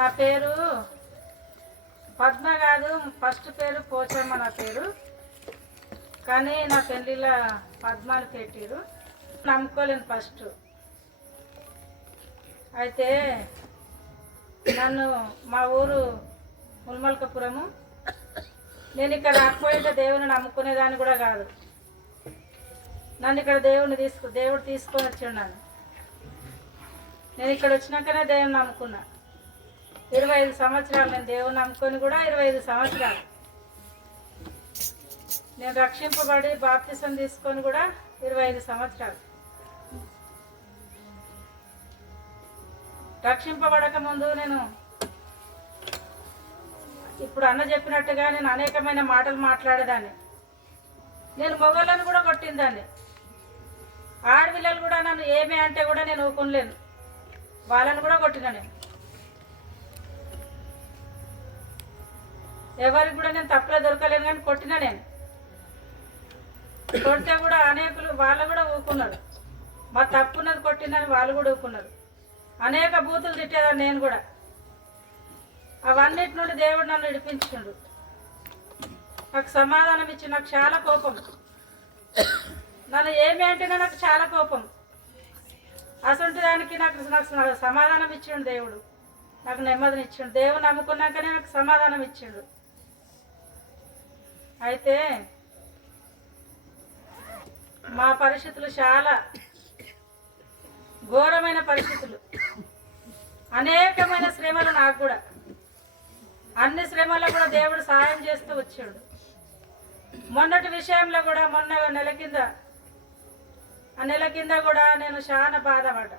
నా పేరు పద్మ కాదు, ఫస్ట్ పేరు పోచమ్మ నా పేరు. కానీ నా పెళ్ళిళ్ళ పద్మాలు పెట్టిరు. నమ్ముకోలేను ఫస్ట్. అయితే నన్ను మా ఊరు ముల్మల్కపురము. నేను ఇక్కడ రాకపోయింటే దేవుని నమ్ముకునేదాన్ని కూడా కాదు. నన్ను ఇక్కడ దేవుడు తీసుకొని వచ్చాడు నన్ను. నేను ఇక్కడ వచ్చినాకనే దేవుని నమ్ముకున్నా. 25 సంవత్సరాలు నేను దేవుని నమ్ముకొని కూడా 25 సంవత్సరాలు. నేను రక్షింపబడి బాప్తిసం తీసుకొని కూడా 25 సంవత్సరాలు. రక్షింపబడక ముందు నేను ఇప్పుడు అన్న చెప్పినట్టుగా నేను అనేకమైన మాటలు మాట్లాడేదాన్ని. నేను మొగోళ్ళను కూడా కొట్టిందాన్ని. ఆడపిల్లలు కూడా నన్ను ఏమి అంటే కూడా నేను ఊరుకోలేను. వాళ్ళని కూడా కొట్టినా నేను. ఎవరికి కూడా నేను తప్పులో దొరకలేను, కానీ కొట్టినా నేను. కొడితే కూడా అనేకులు వాళ్ళు కూడా ఊరుకున్నారు. మా తప్పున్నది కొట్టిందని వాళ్ళు కూడా ఊరుకున్నారు. అనేక బూతులు తిట్టేదాన్ని నేను కూడా. అవన్నిటి నుండి దేవుడు నన్ను విడిపించిండు. నాకు సమాధానం ఇచ్చి నాకు చాలా కోపం. నన్ను ఏమి అంటేనే నాకు చాలా కోపం. అసలు దానికి నాకు సమాధానం ఇచ్చిండు దేవుడు. నాకు నెమ్మదిని ఇచ్చిండు. దేవుడు నమ్ముకున్నాకనే నాకు సమాధానం ఇచ్చిండు. అయితే మా పరిస్థితులు చాలా ఘోరమైన పరిస్థితులు. అనేకమైన శ్రమలు నాకు కూడా. అన్ని శ్రమల్లో కూడా దేవుడు సహాయం చేస్తూ వచ్చాడు. మొన్నటి విషయంలో కూడా మొన్న నెల కింద కూడా నేను చాలా బాధపడ్డా.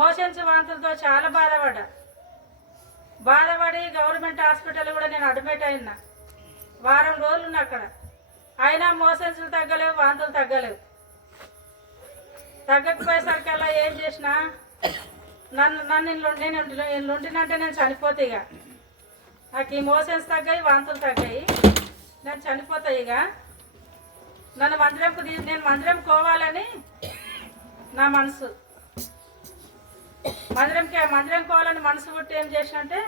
మోషన్స్ వాంతులతో చాలా బాధపడి గవర్నమెంట్ హాస్పిటల్ కూడా నేను అడ్మిట్ అయినా. వారం రోజులు ఉన్నా అక్కడ. అయినా మోషన్స్లు తగ్గలేవు, వాంతులు తగ్గలేవు. తగ్గకపోయేసరికల్లా ఏం చేసినా నేను ఉండినంటే నేను చనిపోతే ఇక. నాకు ఈ మోషన్స్ తగ్గాయి, వాంతులు తగ్గాయి, నేను చనిపోతాయి ఇక. నేను మందిరం కోవాలని నా మనసు. మందిరం కోవాలని మనసు పుట్టి ఏం చేసినంటే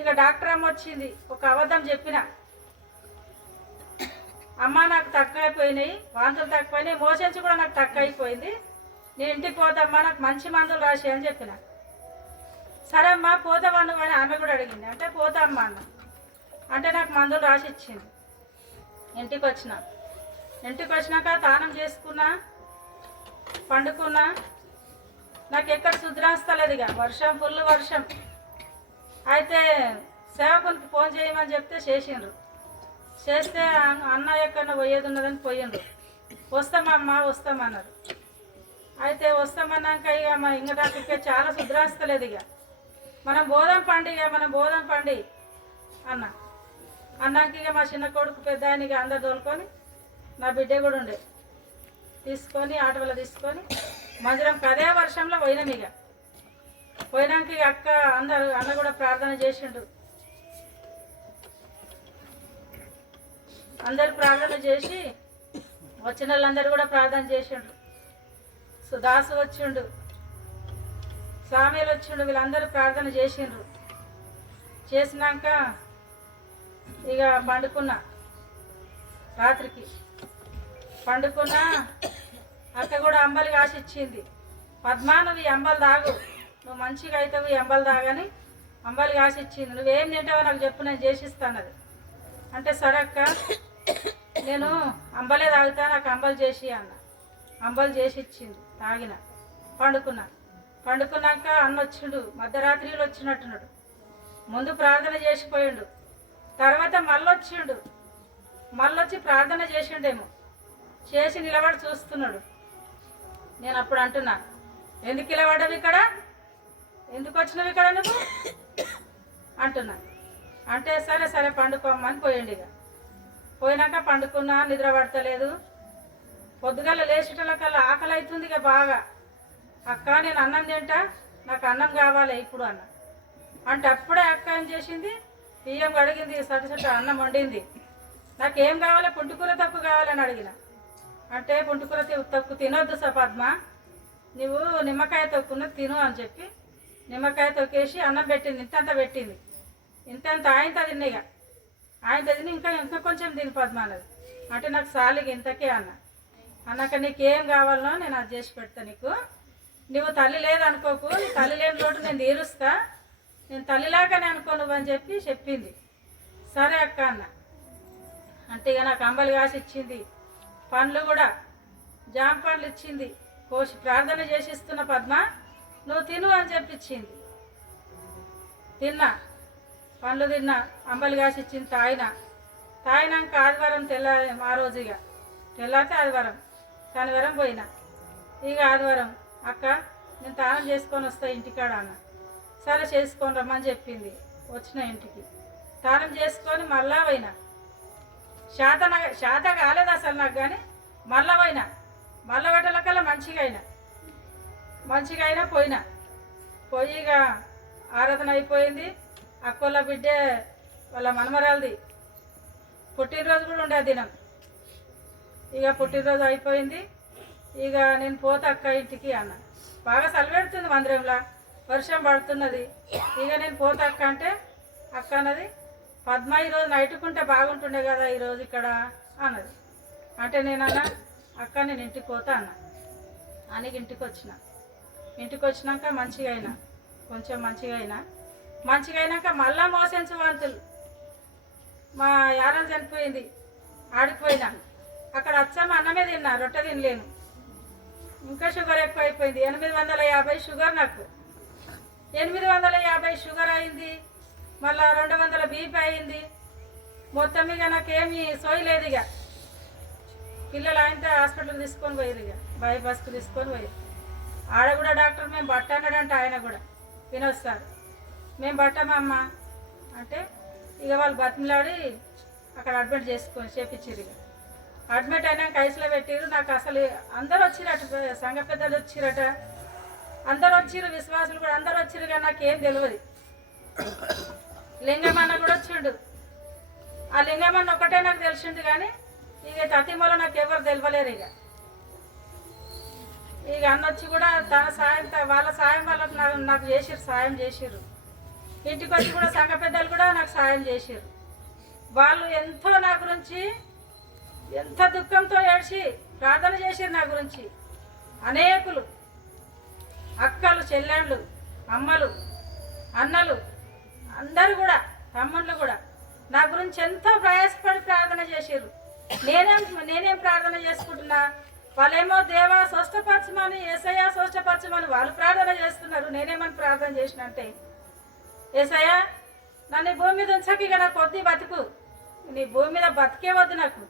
ఇక డాక్టర్ అమ్మ వచ్చింది. ఒక అబద్ధం చెప్పిన, అమ్మ నాకు తక్కువ అయిపోయినాయి, వాంతులు తక్కువైనాయి, మోషన్స్ కూడా నాకు తక్కువ అయిపోయింది, నేను ఇంటికి పోతామ్మా, నాకు మంచి మందులు రాసి అని చెప్పిన. సరే అమ్మా పోతావా నువ్వు అని ఆమె కూడా అడిగింది. అంటే పోతామ్మా అన్న. అంటే నాకు మందులు రాసి ఇచ్చింది. ఇంటికి వచ్చినాక తానం చేసుకున్నా, పండుకున్నా. నాకు ఎక్కడ శుద్రాస్తలేదు ఇక. ఫుల్ వర్షం. అయితే సేవకునికి ఫోన్ చేయమని చెప్తే చేసిండ్రు. చేస్తే అన్న ఎక్కడ పోయేది ఉన్నదని పోయిండ్రు. వస్తామన్నారు. అయితే వస్తామన్నాక ఇక ఇంకా నాకు ఇక చాలా శుద్రాస్తలేదు ఇక. మనం బోధం పండి అన్నాక ఇక మా చిన్న కొడుకు పెద్ద ఆయన ఇక అందరు తోలుకొని, నా బిడ్డ కూడా ఉండే, తీసుకొని ఆటోలో తీసుకొని మందిరం అదే వర్షంలో పోయినాం ఇక. పోయినాక ఇక అన్న కూడా ప్రార్థన చేసిండు. అందరు ప్రార్థన చేసి వచ్చిన వాళ్ళందరూ కూడా ప్రార్థన చేసిండ్రు. సుదాసు వచ్చిండు, సామేలు వచ్చిండు, వీళ్ళందరూ ప్రార్థన చేసిండ్రు. చేసినాక ఇక పండుకున్నా. రాత్రికి పండుకున్నా. అక్క కూడా అంబలి కాసి ఇచ్చింది. పద్మా నువ్వు ఈ అంబలి తాగు, నువ్వు మంచిగా అవుతావు, ఈ అంబలి తాగని అంబలి కాసి ఇచ్చింది. నువ్వేం తింటావో నాకు చెప్పు, నేను చేసిస్తాను అది. అంటే సరే అక్క, నేను అంబలే తాగుతా, నాకు అంబలి చేసి అన్న. అంబలి చేసి ఇచ్చింది. తాగిన, పండుకున్నాక అన్న వచ్చిండు. మధ్యరాత్రిలో వచ్చినట్టున్నాడు. ముందు ప్రార్థన చేసిపోయిండు. తర్వాత మళ్ళొచ్చి ప్రార్థన చేసిండేమో. చేసి నిలబడి చూస్తున్నాడు. నేను అప్పుడు అంటున్నా, ఎందుకు నిలబడ్డావు ఇక్కడ, ఎందుకు వచ్చినావు ఇక్కడ నువ్వు అంటున్నా. అంటే సరే పండుకోమ్మని పోయిండు. ఇక పోయినాక పండుకున్నా, నిద్ర పడతలేదు. పొద్దుగల లేచేటకల్లా ఆకలి అవుతుంది ఇక బాగా. అక్క నేను అన్నం తింటా, నాకు అన్నం కావాలి ఇప్పుడు అన్న. అంటే అప్పుడే అక్క ఏం చేసింది, బియ్యం కడిగింది, సట అన్నం వండింది. నాకేం కావాలి, పుంటుకూర తక్కువ కావాలని అడిగిన. అంటే పుంటుకూర తక్కువ తినొద్దు పద్మ, నువ్వు నిమ్మకాయ తొక్కున్న తిను అని చెప్పి నిమ్మకాయ తొక్కేసి అన్నం పెట్టింది, ఇంతంత పెట్టింది. ఇంతంత ఆయనతో తిన్నా, ఇక ఆయనతో తిని ఇంకా ఇంకా కొంచెం తిని పద్మ అన్నది. అంటే నాకు సాలిగా ఇంతకే అన్నాక నీకేం కావాలనో నేను అది చేసి పెడతా నీకు. నువ్వు తల్లి లేదనుకోకు, నీ తల్లి లేని లోటు నేను తీరుస్తా, నేను తల్లిలాగానే అనుకో నువ్వు అని చెప్పింది. సరే అక్క అన్న. అంటే ఇక నాకు అంబలి కాసి ఇచ్చింది, పండ్లు కూడా జామ పండ్లు ఇచ్చింది, కోసి ప్రార్థన చేసిస్తున్న పద్మ నువ్వు తిను అని ఇచ్చింది. తిన్నా, పండ్లు తిన్నా, అంబలి కాసి ఇచ్చింది, తాగినాక ఆదివారం ఆ రోజు ఇక తెల్లారితే ఆదివారం శనివారం పోయినా. ఇక ఆదివారం అక్క నేను తానం చేసుకొని వస్తా ఇంటికాడ అన్న. సరే చేసుకొని రమ్మని చెప్పింది. వచ్చిన ఇంటికి తానం చేసుకొని మళ్ళా పోయినా. శాత కాలేదు అసలు నాకు, కానీ మళ్ళా పోయినా. మళ్ళా పెట్టలకల్లా మంచిగా అయినా పోయినా. పోయి ఇక ఆరాధన అయిపోయింది. అక్కోళ్ళ బిడ్డే వాళ్ళ మనమరాలది పుట్టినరోజు కూడా ఉండే దినం. ఇక పుట్టినరోజు అయిపోయింది. ఇక నేను పోతా అక్క ఇంటికి అన్న. బాగా చలిపెడుతుంది మందిరంలో, వర్షం పడుతున్నది. ఇక నేను పోతా అక్క అంటే అక్క అన్నది, పద్మ ఈరోజు నైటుకుంటే బాగుంటుండే కదా ఈరోజు ఇక్కడ అన్నది. అంటే నేనన్నా అక్క నేను ఇంటికి పోతా అన్న. అని ఇంటికి వచ్చినాక మంచిగా అయినా, కొంచెం మంచిగా అయినాక మళ్ళా మోసెన్స్ వాంతులు. మా యారాలు చనిపోయింది, ఆడిపోయినా. అక్కడ వచ్చాము అన్నమే తిన్నా, రొట్టె తినలేను. ఇంకా షుగర్ ఎక్కువ అయిపోయింది. 850 షుగర్ నాకు. 850 షుగర్ అయింది. మళ్ళా 200 బీపీ అయింది. మొత్తం ఇక నాకేమీ సోయలేదు. ఇక పిల్లలు ఆయనతో హాస్పిటల్కి తీసుకొని పోయారు, ఇక బైపాస్కి తీసుకొని పోయారు. ఆడ కూడా డాక్టర్ మేము బట్ట అన్నాడంటే ఆయన కూడా వినోద్ సార్, మేము బట్టమమ్మ అంటే ఇక వాళ్ళు బతిమలాడి అక్కడ అడ్మిట్ చేపించారు. ఇక అడ్మిట్ అయినాక ఐస్లో పెట్టారు. నాకు అసలు అందరూ వచ్చిరట, సంఘ పెద్దలు వచ్చిరట, అందరూ వచ్చిరు, విశ్వాసులు కూడా అందరూ వచ్చిరు. కానీ నాకేం తెలియదు. లింగమన్న కూడా వచ్చిండు. ఆ లింగమన్న ఒకటే నాకు తెలిసిండు, కానీ ఇక తతిమలో నాకు ఎవరు తెలియలేరు. ఇక అన్న వచ్చి కూడా తన సాయం, వాళ్ళ సాయం వాళ్ళకు నాకు సాయం చేసిర్రు. ఇంటికి వచ్చి కూడా సంఘ పెద్దలు కూడా నాకు సాయం చేసిర్రు. వాళ్ళు ఎంతో నా గురించి ఎంత దుఃఖంతో ఏడ్చి ప్రార్థన చేసిర్రు నా గురించి. అనేకులు అక్కలు, చెల్లెళ్ళు, అమ్మలు, అన్నలు అందరూ కూడా, తమ్ముళ్ళు కూడా నా గురించి ఎంతో ప్రయాసపడి ప్రార్థన చేసిర్రు. నేనేం ప్రార్థన చేసుకుంటున్నా, వాళ్ళేమో దేవా స్వస్థపరచమని, యేసయ్య స్వస్థపరచమని వాళ్ళు ప్రార్థన చేస్తున్నారు. నేనేమని ప్రార్థన చేసిన అంటే, యేసయ్య నన్ను భూమి మీద ఉంచక, ఇక నాకు కొద్ది బతుకు, నీ భూమి మీద బతికే వద్దు, నాకు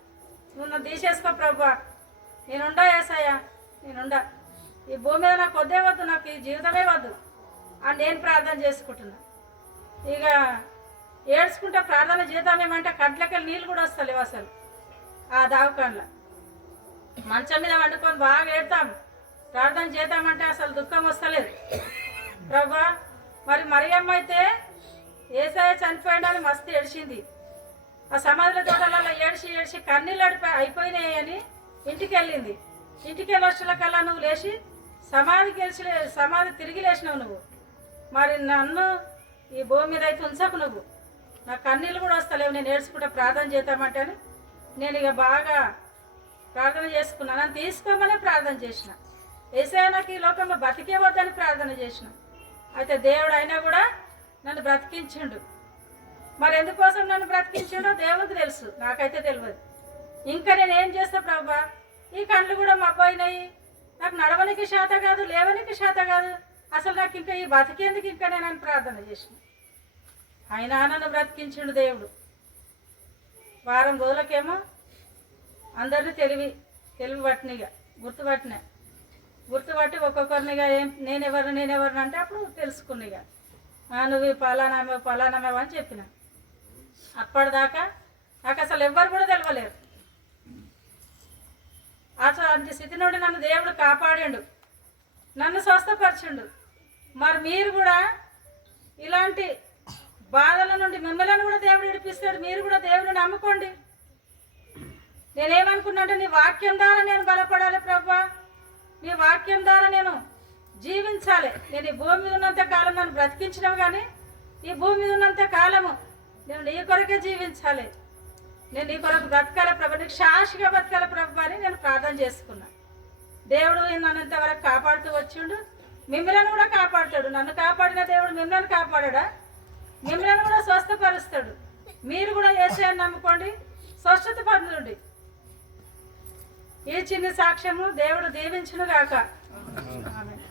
నువ్వు నన్ను తీసేసుకో ప్రభా, నేనుండా యేసయ్య, నేనుండా, ఈ భూమి మీద నాకు వద్దే వద్దు, నాకు ఈ జీవితమే వద్దు అని నేను ప్రార్థన చేసుకుంటున్నా. ఇక ఏడ్చుకుంటే ప్రార్థన చేద్దామేమంటే కంట్లకెళ్ళి నీళ్ళు కూడా వస్తలేవు అసలు. ఆ దావకాండ్ల మంచం మీద వండుకొని బాగా ఏడతాం, ప్రార్థన చేద్దామంటే అసలు దుఃఖం వస్తలేదు. ప్రభా మరి మరియమ్మ అయితే యేసయ్య చనిపోయిందని మస్తు ఏడ్చింది. ఆ సమాధుల తోటలలో ఏడ్చి కన్నీళ్ళు అయిపోయినాయి అని ఇంటికి వెళ్ళింది. ఇంటికి వెళ్ళి వచ్చేకల్లా నువ్వు లేచి సమాధి తిరిగి లేచినావు నువ్వు. మరి నన్ను ఈ భూమి మీద అయితే ఉంచకు నువ్వు, నాకు కన్నీళ్ళు కూడా వస్తలేవు, నేను ఏడ్చుకుంటే ప్రార్థన చేద్దామంటే అని నేను ఇక బాగా ప్రార్థన చేసుకున్నాను. నన్ను తీసుకోమనే ప్రార్థన చేసిన. యేసయ్య నాకు ఈ లోకంలో బతికే వద్దని ప్రార్థన చేసిన. అయితే దేవుడు అయినా కూడా నన్ను బ్రతికించిండు. మరి ఎందుకోసం నన్ను బ్రతికించిండో దేవుడికి తెలుసు, నాకైతే తెలియదు. ఇంకా నేను ఏం చేస్తా ప్రభా, ఈ కళ్ళు కూడా మబ్బయినాయి, నాకు నడవనికి శాత కాదు, లేవనికి శాత కాదు, అసలు నాకు ఇంకా ఈ బతికేందుకు ఇంకా నేను ప్రార్థన చేసిన. అయినా నన్ను బ్రతికించిండు దేవుడు. వారం రోజులకేమో అందరినీ తెలివి పట్టినగా గుర్తుపట్టి ఒక్కొక్కరినిగా నేనెవరు అంటే అప్పుడు తెలుసుకునిగా నువ్వు పలానామేవా అని చెప్పిన. అప్పటిదాకా నాకు అసలు ఎవ్వరు కూడా తెలియలేరు. అటువంటి స్థితి నుండి నన్ను దేవుడు కాపాడిండు, నన్ను స్వస్థపరిచిండు. మరి మీరు కూడా ఇలాంటి బాధల నుండి మిమ్మల్ని కూడా దేవుడు విడిపిస్తాడు. మీరు కూడా దేవుడిని నమ్ముకోండి. నేనేమనుకున్నా అంటే నీ వాక్యం ద్వారా నేను బలపడాలి ప్రభా, నీ వాక్యం ద్వారా నేను జీవించాలి. నేను ఈ భూమి మీద ఉన్నంత కాలం నన్ను బ్రతికించినావు, కానీ ఈ భూమి మీద ఉన్నంత కాలము నేను నీ కొరకే జీవించాలి, నేను నీ కొరకు బ్రతకాల ప్రభు, నీకు సాక్షిగా బ్రతకాల ప్రభు అని నేను ప్రార్థన చేసుకున్నా. దేవుడు నన్ను ఇంతవరకు కాపాడుతూ వచ్చిండు, మిమ్మల్ని కూడా కాపాడుతాడు. నన్ను కాపాడిన దేవుడు మిమ్మల్ని కాపాడా, మిమ్మల్ని కూడా స్వస్థపరుస్తాడు. మీరు కూడా యేసయ్యను నమ్ముకోండి, స్వస్థత పొందండి. ఈ చిన్న సాక్ష్యము దేవుడు దీవించును గాక. ఆమేన్.